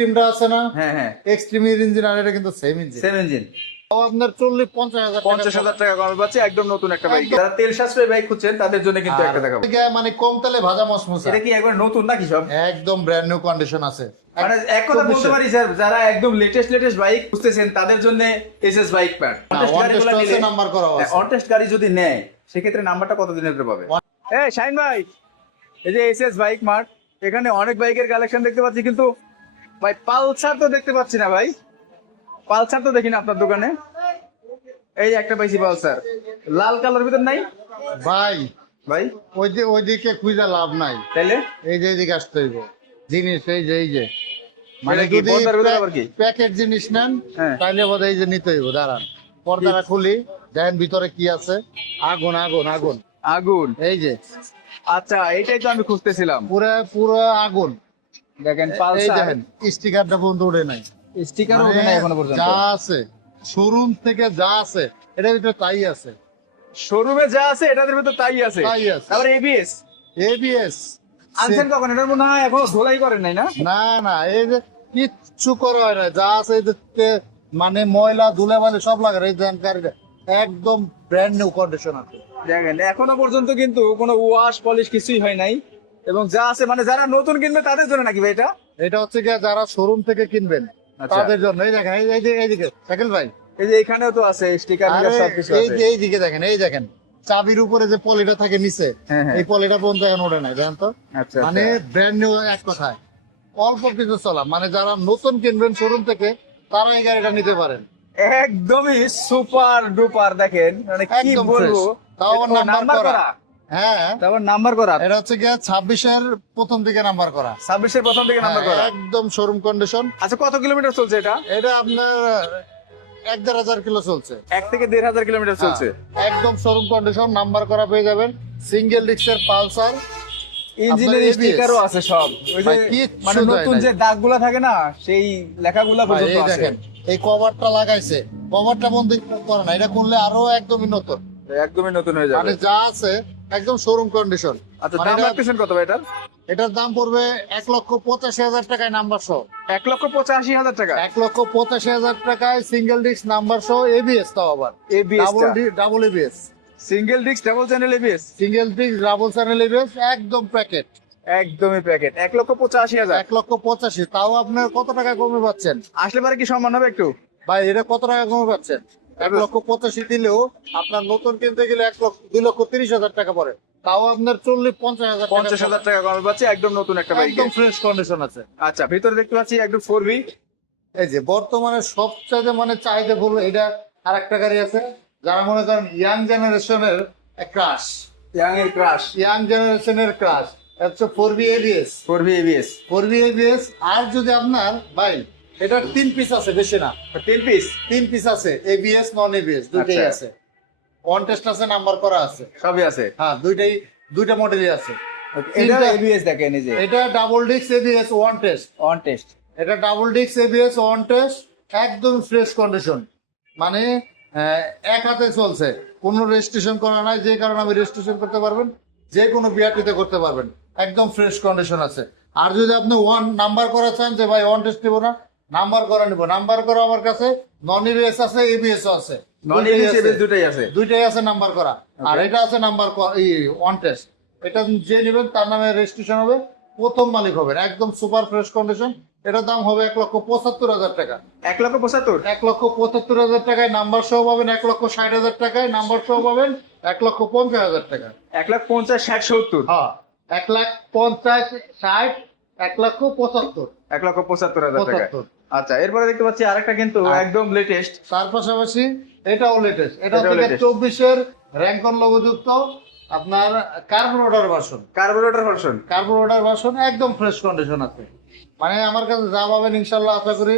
এক্সট্রিমটা আছে না? হ্যাঁ হ্যাঁ, এক্সট্রিমের ইঞ্জিন আর এটা কিন্তু সেম ইঞ্জিন। Same engine. তাও আপনার 40-50 হাজার 50,000 টাকা কমে পাচ্ছে, একদম নতুন একটা বাইক। যারা তেল সাশ্রয়ী বাইক খুঁজছেন তাদের জন্য কিন্তু একটা দেখাবো। মানে কম তেলে ভাজা মসমসা, এটা কি একবার নতুন নাকি সব? একদম ব্র্যান্ড নিউ কন্ডিশন আছে। মানে এক কথা বলতে পারি স্যার, যারা একদম লেটেস্ট বাইক খুঁজতেছেন তাদের জন্য এসএস বাইক প্যাড। নাম্বার করা আছে। অন টেস্ট গাড়ি যদি নেয় সেক্ষেত্রে নাম্বারটা কত দিনের ভিতরে পাবে? এই শাইন ভাই, এই যে এসএস বাইক মার্ট, এখানে অনেক বাইকের কালেকশন দেখতে পাচ্ছি, কিন্তু ভাই পালসার তো দেখতে পাচ্ছি না ভাই। পালসার তো দেখি না আপনার দোকানে। এই একটা পাইছি পালসার, লাল কালার ভিতর নাই ভাই। ভাই ওইদিকে খুঁজে লাভ নাই, তাইলে এই যে এইদিকে আসতে হইব জিনিস। এই যে মানে এটা কি যদি পর্দার ভিতরে আবার কি? প্যাকেট জিনিস নেন হ্যাঁ। তাইলে বোধ এই যে নিতে হইব। দাঁড়ান, পর্দাটা খুলি, দেখেন ভিতরে কি আছে। আগুন আগুন আগুন আগুন। এই যে, আচ্ছা, এটাই তো আমি খুঁজতেছিলাম। পুরো আগুন। দেখেন এই পালসার, দেখেন স্টিকারটা পর্যন্ত উঠে নাই। স্টিকার মানে ওঠে না এখনো পর্যন্ত। যা আছে শোরুম থেকে যা আছে এটার ভিতরে তাই আছে। শোরুমে যা আছে এটাদের ভিতর তাই আছে। তাই আছে। তারপরে এবিএস এবিএস আনছেন কখন? এটার মনে হয় এখনো ধোলাই করেন নাই না? না না, এই যে কিচ্ছু করা হয় না, যা আছে এই যে মানে ময়লা ধুলাবালি সব লাগে। এই গাড়িটা একদম ব্র্যান্ড নিউ কন্ডিশন আছে। দেখেন এখনো পর্যন্ত কিন্তু কোনো ওয়াশ পলিশ কিছুই হয় নাই, এবং যা আছে মানে যারা নতুন কিনবে তাদের জন্য নাকি ভাই এটা? এটা হচ্ছে গিয়ে যারা শোরুম থেকে কিনবেন আচ্ছা। তাদের জন্য। এই দেখেন, এইদিকে সাইকেল ভাই, এই যে এখানেও তো আছে স্টিকার সবকিছু এই আছে। যে এইদিকে দেখেন, এই দেখেন চাবির উপরে যে পলিটা থাকে নিচে, হ্যাঁ, হ্যাঁ। এই পলিটা পর্যন্ত এখন ওঠে নাই, জানেন তো? আচ্ছা, মানে ব্র্যান্ড নিউ এক কথায় অল্প কিছু চলা। মানে যারা নতুন কিনবেন শোরুম থেকে তারা এই গাড়িটা নিতে পারেন। একদমই সুপার ডুপার। দেখেন মানে কি একদম বলবো, fresh। তাও আবার নাম্বার করা। হ্যাঁ, তারপর নাম্বার করা। এটা হচ্ছে গিয়ে 26-এর প্রথম দিকে নাম্বার করা। 26-এর প্রথম দিকে নাম্বার করা। একদম শোরুম কন্ডিশন। আচ্ছা, কত কিলোমিটার চলছে এটা? এটা আপনার 1-1.5 কিলো চলছে। 1 থেকে 1.5 কিলোমিটার চলছে। একদম শোরুম কন্ডিশন, নাম্বার করা পেয়ে যাবেন। সিঙ্গেল ডিস্কের পালসার, ইঞ্জিনের আপনার স্টিকারও ABS আছে সব। ওই যে ভাই, কিচ্ছু মানে যায় নতুন নাই। যে দাগগুলা থাকে না, সেই লেখাগুলা ভাই, পর্যন্ত এই আছে। দেখেন এই কভারটা লাগাইছে, কভারটা বন্ধ করে না, এটা করলে আরো একদমই নতুন। একদমই নতুন হয়ে যাবে। মানে যা আছে একদম শোরুম কন্ডিশন। আচ্ছা, দাম রাখতেছেন কত ভাই এটার? এটার দাম পড়বে 1,85,000 টাকায় নাম্বার সহ। 1,85,000 টাকা। 1,85,000 টাকায় সিঙ্গেল ডিস্ক নাম্বার সহ, এবিএস তাও আবার ABS টা? Double ABS, single disc double channel ABS. Single disc double channel ABS, একদম প্যাকেট। একদমই প্যাকেট। 1,85,000। 1,85,000। তাও আপনার কত টাকা কমে পাচ্ছেন আসলে পারে কি সম্মান হবে একটু? ভাই? এটা কত টাকা কমে পাচ্ছেন? 1,85,000 দিলেও আপনার নতুন কিনতে গেলে 2,30,000 টাকা পড়ে। তাও আপনার 40-50,000 50,000 টাকা কমে পাচ্ছে, একদম নতুন একটা বাইক। একদম ফ্রেশ কন্ডিশন আছে। আচ্ছা, ভিতরে দেখতে পাচ্ছি একদম 4V। এই যে বর্তমানে সবচাইতে মানে চাহিদা ফুল এটা আর একটা গাড়ি আছে, যারা মনে করেন ইয়াং জেনারেশনের ক্রাশ, ইয়াং এর ক্রাশ। ইয়াং জেনারেশনের ক্রাশ হচ্ছে 4V ABS। 4V ABS। 4V ABS। আর যদি আপনার ভাই এটার 3 পিস আছে, বেশি না, 3 পিস। 3 পিস আছে, ABS নন ABS দুইটাই আচ্ছা। আছে। অন টেস্ট আছে, নাম্বার করা আছে। সবই আছে। হ্যাঁ, দুইটা মডেলই আছে। এটা তিনটা- ABS দেখেন এই যে এটা double disc ABS one test. On test. এটা double disc ABS one test, একদম ফ্রেশ কন্ডিশন। মানে এক হাতে চলছে, কোনো রেজিস্ট্রেশন করা নাই, যে কারণে আমি রেজিস্ট্রেশন করতে পারবেন, যে কোনো বিআরটিতে করতে পারবেন, একদম ফ্রেশ কন্ডিশন আছে। আর যদি আপনি ওয়ান নাম্বার করা চান যে ভাই ওয়ান টেস্ট নিব না, নাম্বার করা নিব, নাম্বার করা আমার কাছে নন এবিএস আছে, এবিএস আছে, নন ABS ABS দুটাই আছে। দুইটাই আছে নাম্বার করা। আর এটা আছে নাম্বার ওয়ান টেস্ট। এটা যে নেবেন তার নামে রেজিস্ট্রেশন হবে, প্রথম মালিক হবেন, একদম সুপার ফ্রেশ কন্ডিশন। এটার দাম হবে 1,75,000 টাকা। 1,75,000। 1,75,000 টাকায় নাম্বার সহ পাবেন, 1,60,000 টাকায় নাম্বার সহ পাবেন 1,50,000 টাকা। 1,50,000, 60, 70। হ্যাঁ, 1,50,000, 60, 1,75,000। 1,75,000 টাকা। 75। আচ্ছা, এরপরে দেখতে পাচ্ছি আরেকটা কিন্তু একদম লেটেস্ট। তার পাশাপাশি এটাও লেটেস্ট। এটা এটাও হচ্ছে latest। 24-এর র্যাঙ্কন লোগোযুক্ত আপনার carburettor version. Carburettor version. Carburettor version একদম ফ্রেশ কন্ডিশন আছে। মানে আমার কাছে যা পাবেন ইনশাল্লাহ আশা করি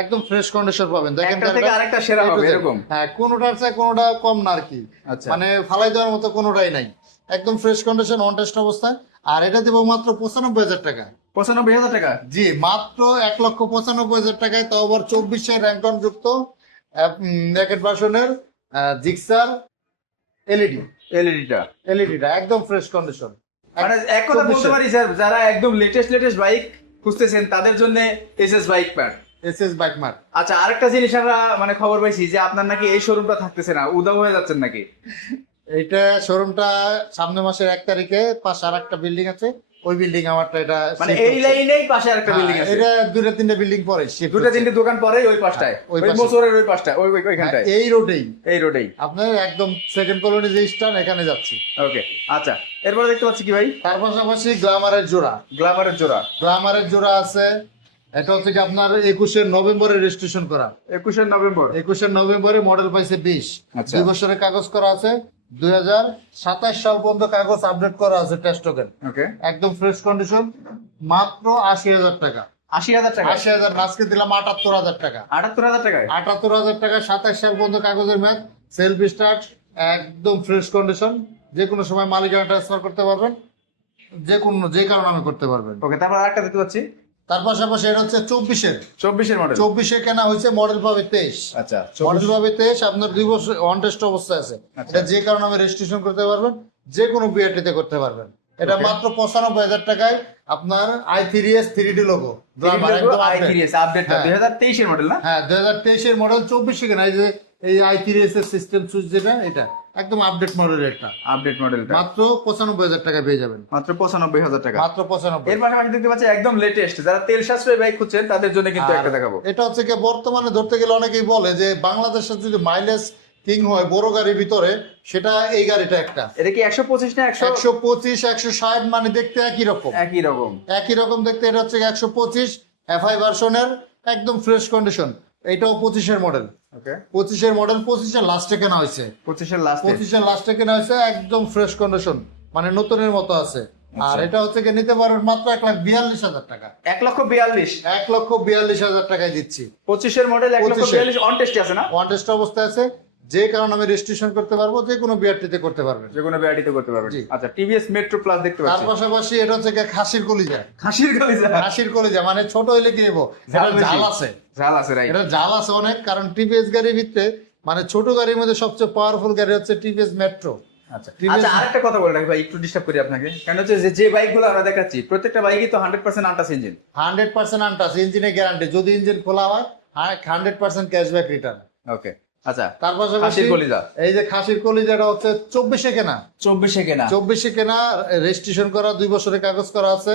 একদম ফ্রেশ কন্ডিশন পাবেন। দেখেন একটা থেকে আরেকটা সেরা হবে এরকম। হ্যাঁ, কোনোটার চেয়ে কোনোটা কম না আর কি। আচ্ছা। মানে ফালাই দেওয়ার মতো কোনোটাই নাই, একদম ফ্রেশ কন্ডিশন অন টেস্ট অবস্থায়। আর এটা দেবো মাত্র 95,000 টাকা। 95,000 টাকা। জি, মাত্র 1,95,000 টাকায়, তাও আবার 24-এর র্যাঙ্কন যুক্ত নেকেট ভার্সনের জিক্সার এলইডিটা। এলইডিটা একদম ফ্রেশ কন্ডিশন। মানে এক কথা বলতে পারি স্যার, যারা একদম লেটেস্ট বাইক খুঁজতেছেন তাদের জন্য SS bike mart. SS bike mart. আচ্ছা, আরেকটা জিনিস আমরা মানে খবর পাইছি যে আপনার নাকি এই শোরুমটা থাকতেছে না, উধাও হয়ে যাচ্ছেন নাকি? এইটা শোরুমটা সামনের মাসের 1 তারিখে পাশে আর একটা বিল্ডিং আছে, ওই বিল্ডিং আমারটা এটা মানে shift এই হচ্ছে। লাইনেই পাশে আরেকটা বিল্ডিং আছে? এটা 2-3টা বিল্ডিং পরে shift দুটো হচ্ছে। তিনটে দোকান পরে ওই পাশটায়, ওই ওই পাশে। মোচরের ওই পাশটায়, ওইখানটায়, এই রোডেই এই রোডেই। আপনার একদম সেকেন্ড কলোনি যে স্টান, এখানে যাচ্ছি। ওকে, আচ্ছা, এরপরে দেখতে পাচ্ছি কি ভাই? তার পাশাপাশি গ্ল্যামারের জোড়া। গ্ল্যামারের জোড়া। গ্ল্যামারের জোড়া আছে, এটা হচ্ছে কি আপনার 21শে নভেম্বরে রেজিস্ট্রেশন করা। 21শে নভেম্বর। 21শে নভেম্বরে মডেল পাইছে 20। আচ্ছা। 2 বছরের কাগজ করা আছে, 2027 সাল পর্যন্ত কাগজ আপডেট করা আছে, টেস্ট টোকেন। ওকে, একদম ফ্রেশ কন্ডিশন, মাত্র 80,000 টাকা। 80,000 টাকা? 80,000 আজকে দিলাম 78,000 টাকা। 78,000 টাকায়? 78,000 টাকা, 27 সাল পর্যন্ত কাগজের ম্যাচ, সেলফ স্টার্ট, একদম ফ্রেশ কন্ডিশন, যে কোনো সময় মালিকানা ট্রান্সফার করতে পারবেন, যে কারণে আমি করতে পারবেন। ওকে, তারপর আরেকটা দেখতে পাচ্ছি। তার পাশাপাশি এটা হচ্ছে 24-এর 24-এর মডেল। 24-এ কেনা হয়েছে, মডেল পাবে 23। আচ্ছা, মডেল পাবে 23, আপনার 2 বছর অন টেস্ট অবস্থায় আছে। আচ্ছা। এটা যে কারণে আমি রেজিস্ট্রেশন করতে পারবেন, যে কোনো বিআরটিতে করতে পারবেন। এটা Okay. মাত্র 95,000 টাকায় আপনার i3s 3D logo i3s update, 2023-এর model না? হ্যাঁ 2023-এর মডেল, 24-এ কেনা। এই যে এই i3s এর সিস্টেম সুইচ যেটা, এটা একদম আপডেট মডেলের একটা, আপডেট মডেলটা মাত্র 95,000 টাকা পেয়ে যাবেন। মাত্র 95,000 টাকা। মাত্র 95। এর পাশাপাশি দেখতে পাচ্ছি একদম লেটেস্ট, যারা তেল সাশ্রয়ী বাইক খুঁজছেন তাদের জন্য কিন্তু আর একটা দেখাবো। এটা হচ্ছে কি বর্তমানে ধরতে গেলে অনেকেই বলে যে বাংলাদেশের যদি মাইলেজ কিং হয় বড় গাড়ির ভিতরে, সেটা এই গাড়িটা একটা। এটা কি 125 না 100? 125, 160, মানে দেখতে একই রকম। একই রকম। একই রকম দেখতে। এটা হচ্ছে 125 এফআই ভার্সনের, একদম ফ্রেশ কন্ডিশন। এটাও 25-এর মডেল। ওকে, 25-এর মডেল, 25-এর লাস্টে কেনা হয়েছে। 25-এর লাস্টে? 25-এর লাস্টে কেনা হয়েছে, একদম ফ্রেশ কন্ডিশন, মানে নতুনের মতো আছে। আর এটা হচ্ছে কি নিতে পারবেন মাত্র 1,42,000 টাকা। 1,42,000? 1,42,000 টাকায় দিচ্ছি। 25-এর মডেল 1,42,000 অন টেস্টে আছে না? ওয়ান টেস্ট অবস্থায় আছে, যে কারণে আমি রেজিস্ট্রেশন করতে পারবো, যে কোনো বিআরটিতে করতে পারবেন। যে কোনো বিআরটিতে করতে পারবেন। জি। আচ্ছা, টিভিএস মেট্রো প্লাস দেখতে তার পাচ্ছি। পাশাপাশি এটা হচ্ছে কি খাসির কলিজা। খাসির কলিজা? খাসির কলিজা মানে ছোট হইলে কি হবো, ঝাল এটা বেশি। জাল আছে। ঝাল আছে, রাইট। এটা জাল আছে অনেক, কারণ টিভিএস গাড়ির ভিতরে মানে ছোট গাড়ির মধ্যে সবচেয়ে পাওয়ারফুল গাড়ি হচ্ছে টিভিএস মেট্রো। আচ্ছা, TVS আচ্ছা, আরেকটা কথা বলে রাখি ভাই, একটু ডিস্টার্ব করি আপনাকে। কারণ হচ্ছে যে বাইকগুলো আমরা দেখাচ্ছি প্রত্যেকটা বাইকই তো 100% আনটাস ইঞ্জিন। 100% আনটাস, ইঞ্জিনের গ্যারান্টি। যদি ইঞ্জিন খোলা হয় 100% ক্যাশব্যাক রিটার্ন। ওকে, আচ্ছা, তার পাশাপাশি খাসির কলিজা। এই যে খাসির কলিজাটা হচ্ছে 24-এ কেনা। 24-এ কেনা? 24-এ কেনা, রেজিস্ট্রেশন করা, 2 বছরের কাগজ করা আছে।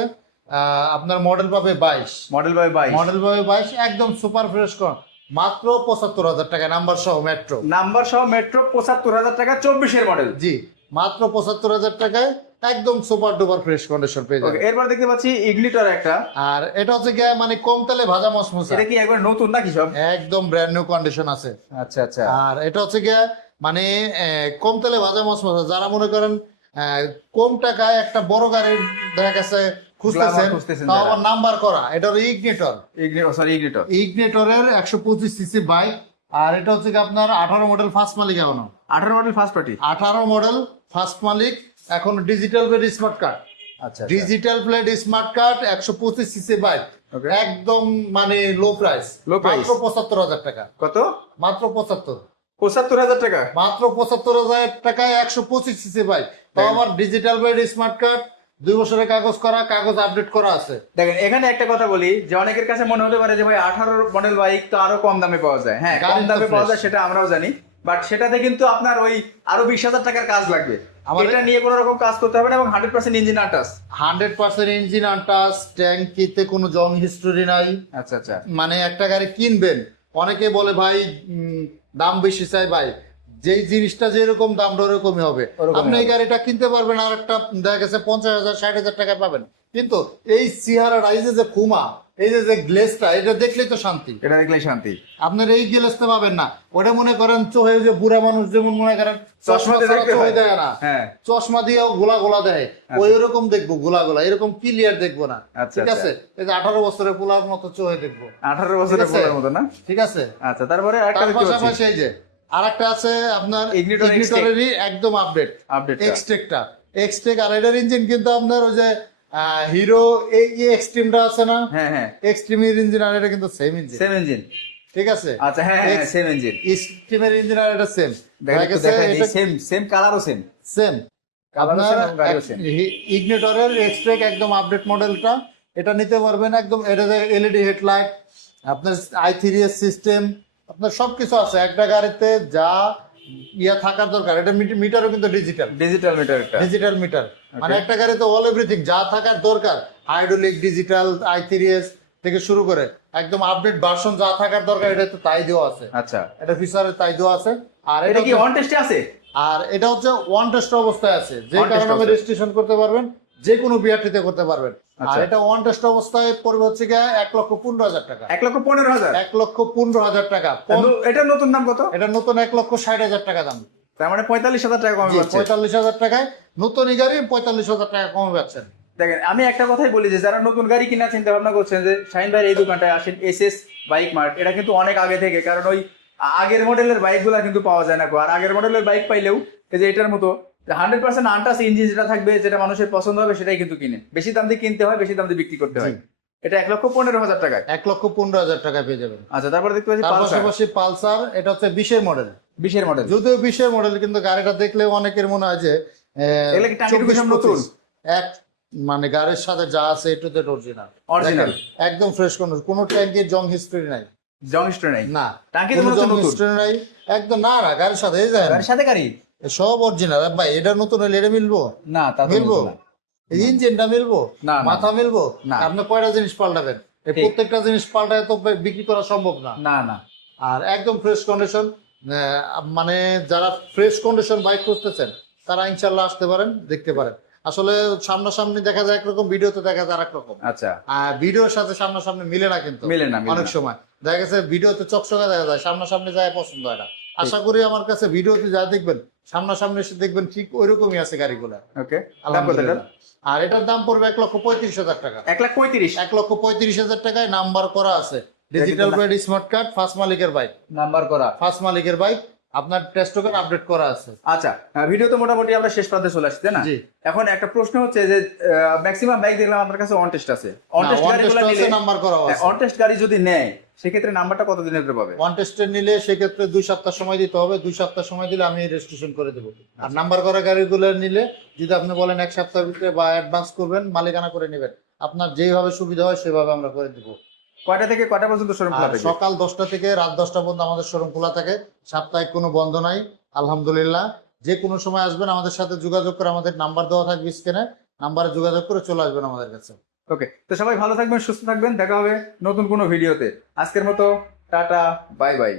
আপনার মডেল পাবে 22। Model by 22? মডেল পাবে 22, একদম সুপার ফ্রেশ করা, মাত্র 75,000 টাকা, নাম্বার সহ মেট্রো। নাম্বার সহ মেট্রো 75,000 টাকা, 24-এর মডেল। জি, মাত্র 75,000 টাকায় একদম সুপার ডুপার ফ্রেশ কন্ডিশন পেয়ে ওকে, যাবেন। এরপর দেখতে পাচ্ছি ইগনিটর একটা। আর এটা হচ্ছে গিয়ে মানে কম তেলে ভাজা মসমসা, এটা কি একবার নতুন নাকি সব? একদম ব্র্যান্ড নিউ কন্ডিশন আছে। আচ্ছা, আচ্ছা। আর এটা হচ্ছে গিয়ে মানে কম তেলে ভাজা মসমসা, যারা মনে করেন কম টাকায় একটা বড় গাড়ির দেখা গেছে খুঁজতেছেন, খুঁজতেছেন তাও যারা। আবার নাম্বার করা, এটা হলো ইগনিটর। ইগনিটর। ইগনিটরের 125 সিসি বাইক। আর এটা হচ্ছে কি আপনার 18 মডেল ফার্স্ট মালিক, এখনো 18 model first party? 18 model first মালিক, এখন ডিজিটাল প্লেট স্মার্ট কার্ড। আচ্ছা, digital plate smart card, 125 CC bike, Okay. একদম মানে লো প্রাইস। Low price? মাত্র 75,000 টাকা। কত? মাত্র 75। 75,000 টাকা? মাত্র 75,000 টাকায় 125 সিসি বাইক, তাও আবার ডিজিটাল প্লেট স্মার্ট কার্ড, 2 বছরের কাগজ করা, কাগজ আপডেট করা আছে। দেখেন, এখানে একটা কথা বলি যে অনেকের কাছে মনে হতে পারে যে ভাই 18 মডেল বাইক তো আরো কম দামে পাওয়া যায়। হ্যাঁ, গাড়ি কম তো দামে পাওয়া fresh। যায়, সেটা আমরাও জানি, বাট সেটাতে কিন্তু আপনার ওই আরো 20,000 টাকার কাজ লাগবে। আমাদের- এটা নিয়ে কোনো রকম কাজ করতে হবে না, এবং 100% ইঞ্জিন আনটাস। 100% ইঞ্জিন আনটাচ, ট্যাঙ্কিতে কোনো জং হিস্টোরি নাই। আচ্ছা, আচ্ছা। মানে একটা গাড়ি কিনবেন, অনেকে বলে ভাই দাম বেশি চাই, ভাই যেই জিনিসটা যেরকম দামটা ওরকমই হবে। ওরকমই আপনি এই হবে। গাড়িটা কিনতে পারবেন, আর একটা দেখা গেছে 50,000 60,000 টাকায় পাবেন, কিন্তু এই চেহারাটা, এই যে খুমা, এই যে গ্লেসটা, এটা দেখলেই তো শান্তি। এটা দেখলেই শান্তি। আপনার এই গ্লেসটা পাবেন না। ওটা মনে করেন চোখে, যে বুড়া মানুষ যেমন মনে করেন চশমা চশমাতে ছাড়া দেখতে চোখে হয়। দেয় না, হ্যাঁ। চশমা দিয়েও গোলা গোলা দেয়, ওই রকম দেখবো গোলা গোলা, এরকম ক্লিয়ার দেখবো না। আচ্ছা, ঠিক আছে, এই যে 18 বছরের পোলার মতো চোখে দেখবো। 18 বছরের ঠিক আছে? পোলার মতো না? ঠিক আছে। আচ্ছা, তারপরে আরেকটা তার দেখতে পাচ্ছি। পাশাপাশি এই যে আরেকটা আছে আপনার Ignitor ইগনিটরেরই একদম আপডেট, আপডেটটা। এক্সটেক। আর এটার ইঞ্জিন কিন্তু আপনার ওই যে হিরো এই এক্সট্রিমটা আছে না, হ্যাঁ, হ্যাঁ, এক্সট্রিমের ইঞ্জিন আর এটা কিন্তু সেম ইঞ্জিন। Same engine. ঠিক আছে। আচ্ছা, হ্যাঁ, হ্যাঁ, সেম ইঞ্জিন। এক্সট্রিমের ইঞ্জিন আর এটা সেম। সেম কালারও সেম। সেম। কালারও আপনার same এবং গাড়িও same। ইগনিটরের এক্সট্রেক একদম আপডেট মডেলটা, এটা নিতে পারবেন একদম। এটা এলইডি হেডলাইট, আপনার i3s সিস্টেম, আপনার সবকিছু আছে একটা গাড়িতে যা থাকার দরকার। এটা মিটারও কিন্তু ডিজিটাল ডিজিটাল মিটার এটা। ডিজিটাল মিটার, মানে একটা গাড়িতে অল এভরিথিং যা থাকার দরকার, হাইড্রোলিক, ডিজিটাল, i3s থেকে শুরু করে একদম আপডেট ভার্সন যা থাকার দরকার এটা তো তাই দেওয়া আছে। আচ্ছা, এটা ফিচারে তাই দেওয়া আছে। আর এটা কি অন টেস্টে আছে? আর এটা হচ্ছে ওয়ান টেস্ট অবস্থায় আছে, যে On test কারণে অবস্থায়। রেজিস্ট্রেশন করতে পারবেন, যে কোনো বিআরটিতে করতে পারবেন। আর আচ্ছা। এটা ওয়ান টেস্ট অবস্থায় পড়বে হচ্ছে গিয়ে 1,15,000 টাকা। 1,15,000। 1,15,000 টাকা। এটা নতুন দাম কত? এটা নতুন 1,60,000 টাকা দাম। তার মানে 45,000 টাকা কমে পাচ্ছে। 45,000 টাকায় নতুন গাড়ি 45,000 টাকা কমে পাচ্ছেন। দেখেন, আমি একটা কথাই বলি যে যারা নতুন গাড়ি কিনা চিন্তা ভাবনা করছেন, যে শাহিন ভাইয়ের এই দোকানটায় আসেন, এসএস বাইক মার্ট। এটা কিন্তু অনেক আগে থেকে, কারণ ওই আগের মডেলের বাইকগুলো কিন্তু পাওয়া যায় না। আর আগের মডেলের বাইক পাইলেও এই যে এটার মতো 100% আনটাচ ইঞ্জিন যেটা থাকবে, যেটা মানুষের পছন্দ হবে, সেটাই কিন্তু কিনে। বেশি দাম দিয়ে কিনতে হয়, বেশি দাম দিয়ে বিক্রি করতে হয়। এটা 1,15,000 টাকায়। 1,15,000 টাকায় পেয়ে যাবেন। আচ্ছা, তারপরে দেখতে পাচ্ছি তার পালসার। পাশাপাশি পালসার, এটা হচ্ছে 20-এর মডেল। 20-এর মডেল। যদিও 20-এর মডেল, কিন্তু গাড়িটা দেখলে অনেকের মনে হয় যে এগুলো কি টাঙ্কি টুঙ্কি সব নতুন? এক মানে গাড়ির সাথে যা আছে এটু তো অরিজিনাল। অরিজিনাল একদম ফ্রেশ কন্ডিশন, কোনো ট্যাঙ্কির জং হিস্ট্রি নাই। জং হিস্ট্রি নাই? না, টাঙ্কি তো কোনো মনে হচ্ছে জং নতুন। হিস্ট্রি নাই একদম। না না, গাড়ির সাথে এই যায় গাড়ির সাথে গাড়ি সব অরিজিনাল ভাই। এটা নতুন হলে এটা মিলবো? না, তা তো মিলবো? না। ইঞ্জিনটা মিলবো? না, না, মাথা মিলবো? না। আপনি কয়টা জিনিস পাল্টাবেন? এই ঠিক। প্রত্যেকটা জিনিস পাল্টায় তো বিক্রি করা সম্ভব না। না না। আর একদম ফ্রেশ কন্ডিশন, মানে যারা ফ্রেশ কন্ডিশন বাইক খুঁজতেছেন তারা ইনশাল্লাহ আসতে পারেন, দেখতে পারেন। আসলে সামনাসামনি দেখা যায় একরকম, ভিডিওতে দেখা যায় একরকম। আচ্ছা, আর ভিডিওর সাথে সামনাসামনি মিলে না, কিন্তু মিলে না, মিলে অনেক না। সময় দেখা গেছে ভিডিওতে চকচকা দেখা যায়, সামনাসামনি যায় পছন্দ হয় না। আশা করি আমার কাছে ভিডিওতে যা দেখবেন সামনাসামনি এসে দেখবেন ঠিক ওইরকমই আছে গাড়িগুলো। ওকে, আলহামদুলিল্লাহ। আর এটার দাম পড়বে 1,35,000 টাকা। 1,35,000। 1,35,000 টাকায় নাম্বার করা আছে, digital plate, smart card, first মালিকের বাইক। নাম্বার করা ফার্স্ট মালিকের বাইক, আপনার টেস্ট টোকেন আপডেট করা আছে। আচ্ছা, ভিডিও তো মোটামুটি আমরা শেষ প্রান্তে চলে আসছি, তাই না? জি। এখন একটা প্রশ্ন হচ্ছে যে ম্যাক্সিমাম বাইক দেখলাম আপনার কাছে অন টেস্ট আছে। অন না, টেস্ট one গাড়িগুলো test আছে, নিলে, নাম্বার করা আছে। অন টেস্ট গাড়ি যদি নেয় সেক্ষেত্রে নাম্বারটা কত দিনের ভিতরে পাবে? ওয়ান টেস্টের নিলে সেক্ষেত্রে 2 সপ্তাহ সময় দিতে হবে। 2 সপ্তাহ সময় দিলে আমি রেজিস্ট্রেশন করে দেবো। আর নাম্বার করা গাড়িগুলো নিলে যদি আপনি বলেন 1 সপ্তাহের ভিতরে বা অ্যাডভান্স করবেন, মালিকানা করে নেবেন, আপনার যেভাবে সুবিধা হয় সেভাবে আমরা করে দেবো। কয়টা থেকে কয়টা পর্যন্ত শোরুম খোলা আর থাকে? সকাল 10টা থেকে রাত 10টা পর্যন্ত আমাদের শোরুম খোলা থাকে। সাপ্তাহিক কোনো বন্ধ নাই, আলহামদুলিল্লাহ। যে কোনো সময় আসবেন, আমাদের সাথে যোগাযোগ করে, আমাদের নাম্বার দেওয়া থাকবে স্ক্রিনে, নাম্বারে যোগাযোগ করে চলে আসবেন আমাদের কাছে। ওকে, তো সবাই ভালো থাকবেন, সুস্থ থাকবেন, দেখা হবে নতুন কোনো ভিডিওতে। আজকের মতো টাটা, বাই বাই।